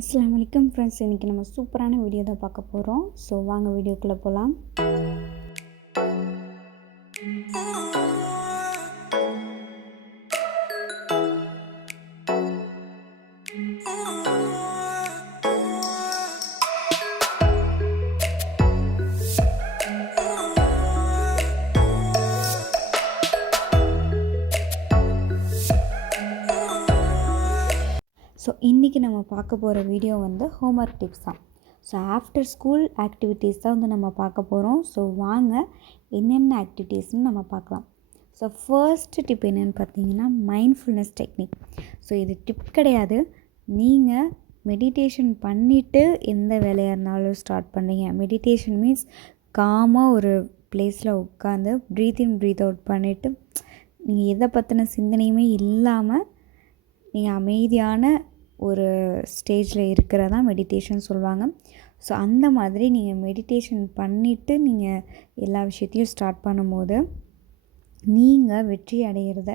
அஸ்ஸலாமு அலைக்கும் ஃப்ரெண்ட்ஸ். இன்றைக்கி நம்ம சூப்பரான வீடியோ தான் பார்க்க போகிறோம். ஸோ வாங்க வீடியோக்குள்ளே போகலாம். ஸோ இன்றைக்கி நம்ம பார்க்க போகிற வீடியோ வந்து ஹோம்ஒர்க் டிப்ஸ் தான். ஸோ ஆஃப்டர் ஸ்கூல் ஆக்டிவிட்டீஸ் தான் வந்து நம்ம பார்க்க போகிறோம். ஸோ வாங்க என்னென்ன ஆக்டிவிட்டீஸ்னு நம்ம பார்க்கலாம். ஸோ ஃபர்ஸ்ட்டு டிப் என்னென்னு பார்த்தீங்கன்னா மைண்ட்ஃபுல்னஸ் டெக்னிக். ஸோ இது டிப் கிடையாது. நீங்கள் மெடிடேஷன் பண்ணிவிட்டு எந்த வேலையாக இருந்தாலும் ஸ்டார்ட் பண்ணுறீங்க. மெடிடேஷன் மீன்ஸ் காமாக ஒரு பிளேஸில் உட்காந்து ப்ரீத் இன் ப்ரீத் அவுட் பண்ணிவிட்டு நீங்கள் எதை பற்றின சிந்தனையுமே இல்லாமல் நீங்கள் அமைதியான ஒரு ஸ்டேஜில் இருக்கிறதா மெடிடேஷன் சொல்லுவாங்க. ஸோ அந்த மாதிரி நீங்கள் மெடிடேஷன் பண்ணிவிட்டு நீங்கள் எல்லா விஷயத்தையும் ஸ்டார்ட் பண்ணும்போது நீங்கள் வெற்றி அடைகிறத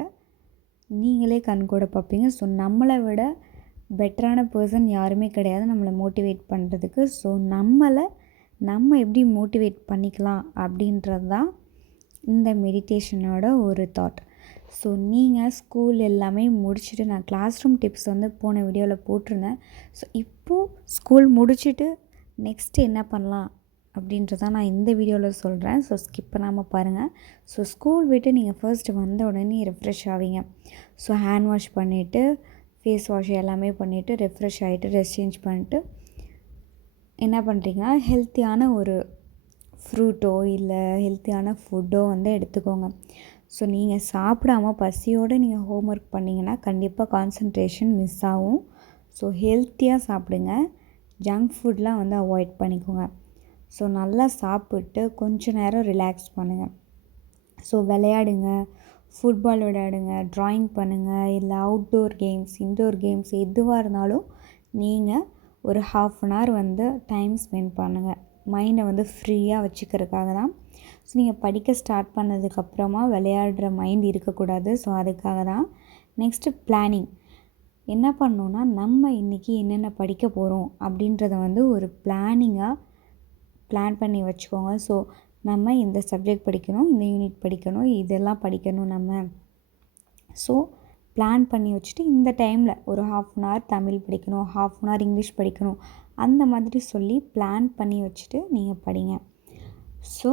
நீங்களே கண்கூட பார்ப்பீங்க. ஸோ நம்மளை விட பெட்டரான பர்சன் யாருமே கிடையாது நம்மளை மோட்டிவேட் பண்ணுறதுக்கு. ஸோ நம்ம எப்படி மோட்டிவேட் பண்ணிக்கலாம் அப்படின்றது தான் இந்த மெடிடேஷனோட ஒரு தாட். ஸோ நீங்கள் ஸ்கூல் எல்லாமே முடிச்சுட்டு நான் கிளாஸ் ரூம் டிப்ஸ் வந்து போன வீடியோவில் போட்டிருந்தேன். ஸோ இப்போது ஸ்கூல் முடிச்சுட்டு நெக்ஸ்ட்டு என்ன பண்ணலாம் அப்படின்றதான் நான் இந்த வீடியோவில் சொல்கிறேன். ஸோ ஸ்கிப் பண்ணாமல் பாருங்கள். ஸோ ஸ்கூல் விட்டு நீங்கள் ஃபர்ஸ்ட்டு வந்த உடனே ரெஃப்ரெஷ் ஆவீங்க. ஸோ ஹேண்ட் வாஷ் பண்ணிவிட்டு ஃபேஸ் வாஷ் எல்லாமே பண்ணிவிட்டு ரெஃப்ரெஷ் ஆகிட்டு ட்ரெஸ் சேஞ்ச் பண்ணிட்டு என்ன பண்ணுறீங்கன்னா ஹெல்த்தியான ஒரு ஃப்ரூட்டோ இல்லை ஹெல்த்தியான ஃபுட்டோ வந்து எடுத்துக்கோங்க. ஸோ நீங்கள் சாப்பிடாமல் பசியோடு நீங்கள் ஹோம்ஒர்க் பண்ணிங்கன்னா கண்டிப்பாக கான்சன்ட்ரேஷன் மிஸ் ஆகும். ஸோ ஹெல்த்தியாக சாப்பிடுங்க. ஜங்க் ஃபுட்லாம் வந்து அவாய்ட் பண்ணிக்கோங்க. ஸோ நல்லா சாப்பிட்டு கொஞ்சம் நேரம் ரிலாக்ஸ் பண்ணுங்கள். ஸோ விளையாடுங்க, ஃபுட்பால் விளையாடுங்க, ட்ராயிங் பண்ணுங்கள், இல்லை அவுட்டோர் கேம்ஸ் இன்டோர் கேம்ஸ் எதுவாக இருந்தாலும் நீங்கள் ஒரு 1/2 அன் ஹவர் வந்து டைம் ஸ்பெண்ட் பண்ணுங்கள். மைண்டை வந்து ஃப்ரீயாக வச்சுக்கிறதுக்காக தான். ஸோ நீங்கள் படிக்க ஸ்டார்ட் பண்ணதுக்கப்புறமா விளையாடுற மைண்ட் இருக்கக்கூடாது. ஸோ அதுக்காக தான். Next planning. என்ன பண்ணணுன்னா நம்ம இன்றைக்கி என்னென்ன படிக்க போகிறோம் அப்படின்றத வந்து ஒரு பிளான் பண்ணி வச்சுக்கோங்க. ஸோ நம்ம இந்த சப்ஜெக்ட் படிக்கணும், இந்த யூனிட் படிக்கணும், இதெல்லாம் படிக்கணும் நம்ம. ஸோ பிளான் பண்ணி வச்சுட்டு இந்த டைமில் ஒரு 1/2 அன் ஹவர் தமிழ் படிக்கணும், 1/2 அன் ஹவர் இங்கிலீஷ் படிக்கணும், அந்த மாதிரி சொல்லி பிளான் பண்ணி வச்சுட்டு நீங்கள் படிங்க. ஸோ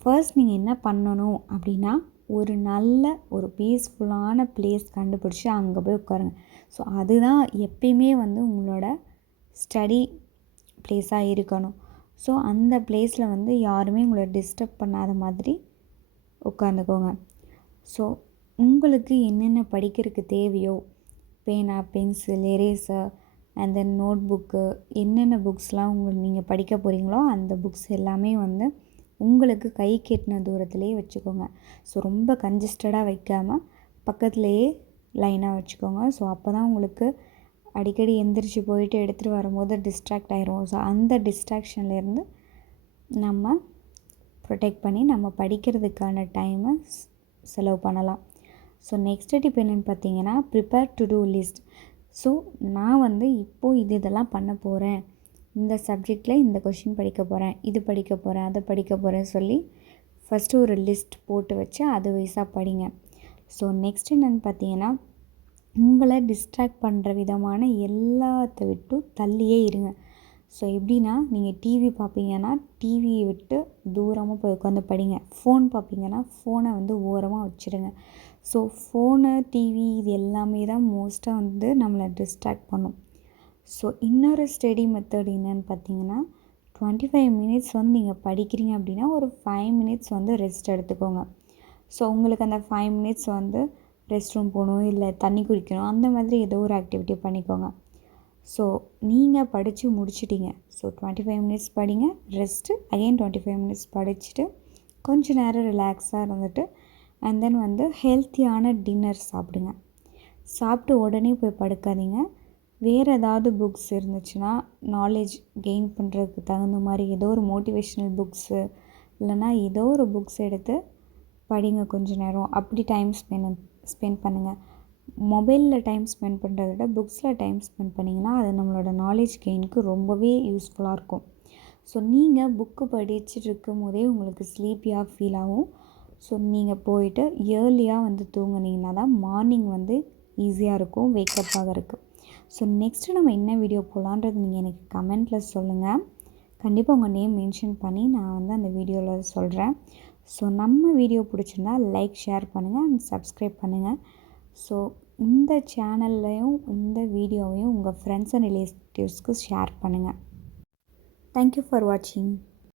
ஃபர்ஸ்ட் நீங்கள் என்ன பண்ணணும் அப்படின்னா ஒரு பீஸ்ஃபுல்லான பிளேஸ் கண்டுபிடிச்சி அங்கே போய் உட்காருங்க. ஸோ அதுதான் எப்பயுமே வந்து உங்களோட ஸ்டடி பிளேஸாக இருக்கணும். ஸோ அந்த பிளேஸில் வந்து யாருமே உங்களை டிஸ்டர்ப் பண்ணாத மாதிரி உட்காந்துக்கோங்க. ஸோ உங்களுக்கு என்னென்ன படிக்கிறதுக்கு தேவையோ பேனா, pencil, eraser and then note book, என்னென்ன புக்ஸ்லாம் நீங்கள் படிக்க போகிறீங்களோ அந்த புக்ஸ் எல்லாமே வந்து உங்களுக்கு கை கெட்டின தூரத்துலேயே வச்சுக்கோங்க. ஸோ ரொம்ப கன்ஜஸ்டடாக வைக்காமல் பக்கத்துலேயே லைனாக வச்சுக்கோங்க. ஸோ அப்போ தான் உங்களுக்கு அடிக்கடி எந்திரிச்சு போயிட்டு எடுத்துகிட்டு வரும்போது டிஸ்ட்ராக்ட் ஆயிரும். ஸோ அந்த டிஸ்ட்ராக்ஷன்லேருந்து நம்ம ப்ரொடெக்ட் பண்ணி நம்ம படிக்கிறதுக்கான டைமை செலவு பண்ணலாம். ஸோ நெக்ஸ்ட் டிப் என்னென்னு பார்த்தீங்கன்னா prepare to do list. So நான் வந்து இப்போது இதெல்லாம் பண்ண போகிறேன், இந்த சப்ஜெக்டில் இந்த கொஷின் படிக்க போகிறேன், இது படிக்க போகிறேன், அதை படிக்க போகிறேன் சொல்லி ஃபஸ்ட்டு ஒரு லிஸ்ட் போட்டு வச்சு அது வைஸாக படிங்க. ஸோ நெக்ஸ்ட் என்னென்னு பார்த்தீங்கன்னா உங்களை டிஸ்ட்ராக்ட் பண்ணுற விதமான எல்லாத்த விட்டும் தள்ளியே இருங்க. ஸோ எப்படின்னா நீங்கள் டிவி பார்ப்பீங்கன்னா டிவியை விட்டு தூரமாக போய் உட்காந்து படிங்க. ஃபோன் பார்ப்பீங்கன்னா ஃபோனை வந்து ஓரமாக வச்சுடுங்க. ஸோ ஃபோனு, டிவி இது எல்லாமே தான் மோஸ்ட்டாக வந்து நம்மளை டிஸ்ட்ராக்ட் பண்ணும். ஸோ இன்னொரு ஸ்டடி மெத்தட் என்னென்னு பார்த்தீங்கன்னா 25 மினிட்ஸ் வந்து நீங்கள் படிக்கிறீங்க அப்படின்னா ஒரு 5 மினிட்ஸ் வந்து ரெஸ்ட் எடுத்துக்கோங்க. ஸோ உங்களுக்கு அந்த 5 மினிட்ஸ் வந்து ரெஸ்ட் ரூம் போகணும், இல்லை தண்ணி குடிக்கணும், அந்த மாதிரி ஏதோ ஒரு ஆக்டிவிட்டி பண்ணிக்கோங்க. ஸோ நீங்கள் படித்து முடிச்சிட்டிங்க. ஸோ 25 மினிட்ஸ் படிங்க, ரெஸ்ட்டு, அகெயின் 25 மினிட்ஸ் படிச்சுட்டு கொஞ்சம் நேரம் ரிலாக்ஸாக இருந்துட்டு அண்ட் தென் வந்து ஹெல்த்தியான டின்னர் சாப்பிடுங்க. சாப்பிட்டு உடனே போய் படுக்காதீங்க. வேறு ஏதாவது புக்ஸ் இருந்துச்சுன்னா நாலேஜ் கெயின் பண்ணுறதுக்கு தகுந்த மாதிரி ஏதோ ஒரு மோட்டிவேஷ்னல் புக்ஸு இல்லைனா ஏதோ ஒரு புக்ஸ் எடுத்து படிங்க கொஞ்சம் நேரம். அப்படி டைம் ஸ்பெண்ட் பண்ணுங்கள். மொபைலில் டைம் ஸ்பெண்ட் பண்ணுறத விட புக்ஸில் டைம் ஸ்பெண்ட் பண்ணிங்கன்னா அது நம்மளோட நாலேஜ் கெயினுக்கு ரொம்பவே யூஸ்ஃபுல்லாக இருக்கும். ஸோ நீங்கள் புக்கு படிச்சுட்டு இருக்கும் போதே உங்களுக்கு ஸ்லீப்பியாக ஃபீல் ஆகும். ஸோ நீங்கள் போயிட்டு இயர்லியாக வந்து தூங்குனீங்கன்னா தான் மார்னிங் வந்து ஈஸியாக இருக்கும் வேக்கப் ஆகறதுக்கு. ஸோ நெக்ஸ்ட்டு நம்ம என்ன வீடியோ போடலான்றது நீங்கள் எனக்கு கமெண்ட்டில் சொல்லுங்கள். கண்டிப்பாக உங்கள் நேம் மென்ஷன் பண்ணி நான் வந்து அந்த வீடியோவில் சொல்கிறேன். ஸோ நம்ம வீடியோ பிடிச்சிருந்தா லைக், ஷேர் பண்ணுங்கள் அண்ட் சப்ஸ்கிரைப் பண்ணுங்கள். ஸோ இந்த சேனல்லையும் இந்த வீடியோவையும் உங்கள் ஃப்ரெண்ட்ஸ் அண்ட் ரிலேட்டிவ்ஸ்க்கு ஷேர் பண்ணுங்கள். தேங்க்யூ ஃபார் வாட்சிங்.